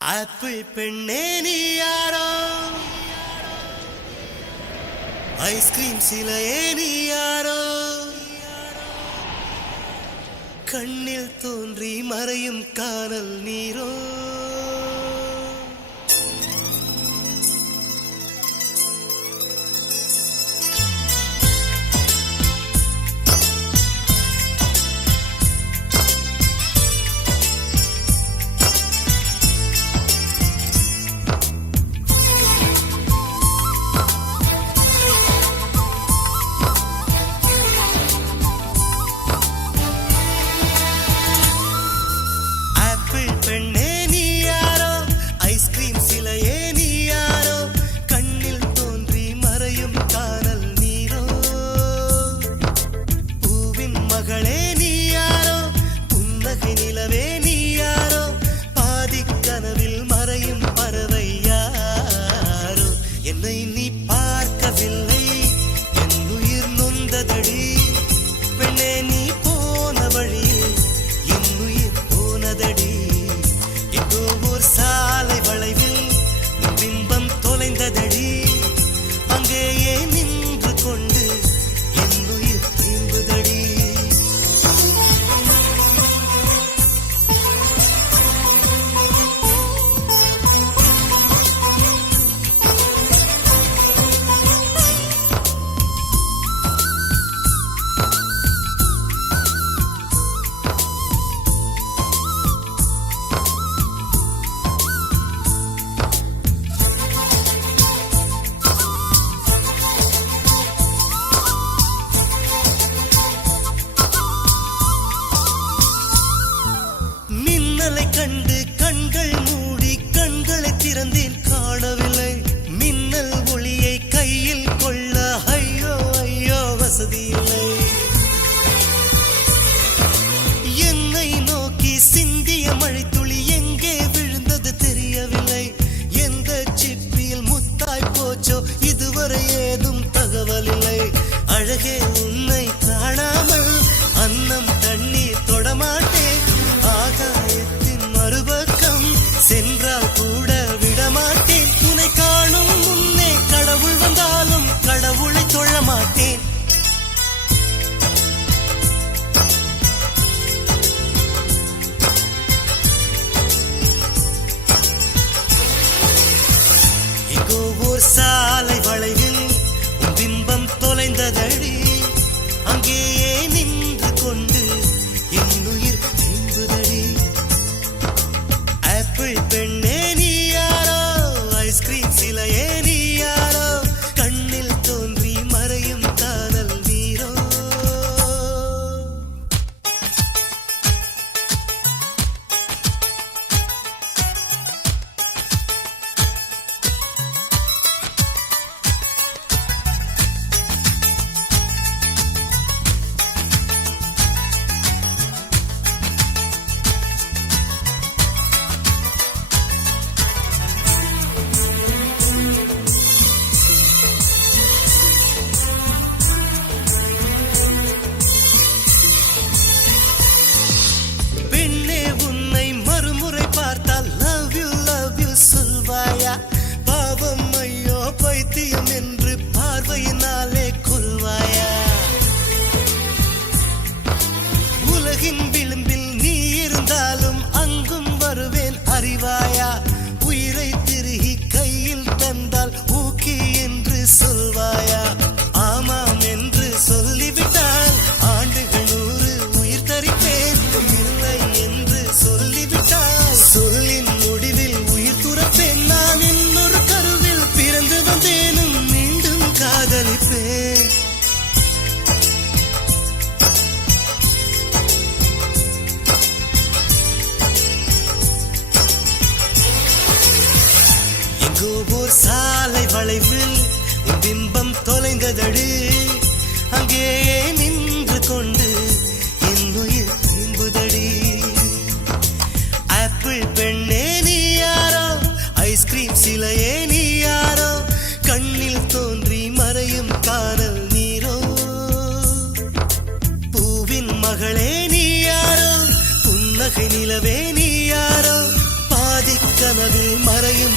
Apple பெண்ணே நீ யாரோ, ஐஸ்கிரீம் சிலையே நீ யாரோ, கண்ணில் தோன்றி மறையும் காணல் நீரோ. கண்டு கண்கள் மூடி கண்களை திறந்தேன், காணவில்லை மின்னல் ஒளியை கையில் கொள்ள. ஐயோ ஐயோ வசதி இல்லை. என்னை நோக்கி சிந்திய மழைத்துளி எங்கே விழுந்தது தெரியவில்லை. எந்த சிப்பியில் முத்தாய் போச்சோ இதுவரை ஏதும் தகவல் இல்லை. அழகே உன்னை காணாமல் அன்னம் தண்ணீர் தொடமாட்டேன். ஆகாயத்தின் மறுபக்கம் சென்றால் கூட விடமாட்டேன். உன்னை காணும் முன்னே கடவுள் வந்தாலும் கடவுளை தொழ மாட்டேன். எங்கோ ஓர் சாலை வளைவில் உன் பிம்பம் தொலைந்ததடி. அங்கேயே நின்று கொண்டு என் உயிர் நீங்குதடி. ஆப்பிள் பெண்ணே நீ யாரோ, ஐஸ்கிரீம் சிலையே நீ யாரோ, கண்ணில் தோன்றி மறையும் காணல் நீரோ. பாவம் ஐயோ பைத்தியம் என்று பார்வையினாலே கொல்வாயா? உலகின் விளிம்பில் நீ இருந்தாலும் அங்கும் வருவேன் அறிவாயா? உயிரை திருகி கையில் தந்தால் ஊக்கி என்று சொல்வாயா? ஆமாம் என்று சொல்லிவிட்டால் ஆண்டுகள் 100 உயிர் தரிப்பேன். இல்லை என்று சொல்லிவிட்டால் சொல்லின் முடிவில் உயிர் துறப்பேன். நான் இன்னொரு கருவில் பிறந்து வந்தேனும் மீண்டும் காதலிப்பேன். எங்கோ ஓர் சாலை வளைவில் உன் பிம்பம் தொலைந்ததடி. அங்கேயே நின்று கொண்டு என் உயிர் நீங்குதடி. ஆப்பிள் பெண்ணே நீ யாரோ, ஐஸ்கிரீம் சிலையே நீ யாரோ, கண்ணில் தோன்றி மறையும் காணல் நீரோ. பூவின் மகளே நீ யாரோ, புன்னகை நிலவே நீ யாரோ, பாதி கனவில் மறையும்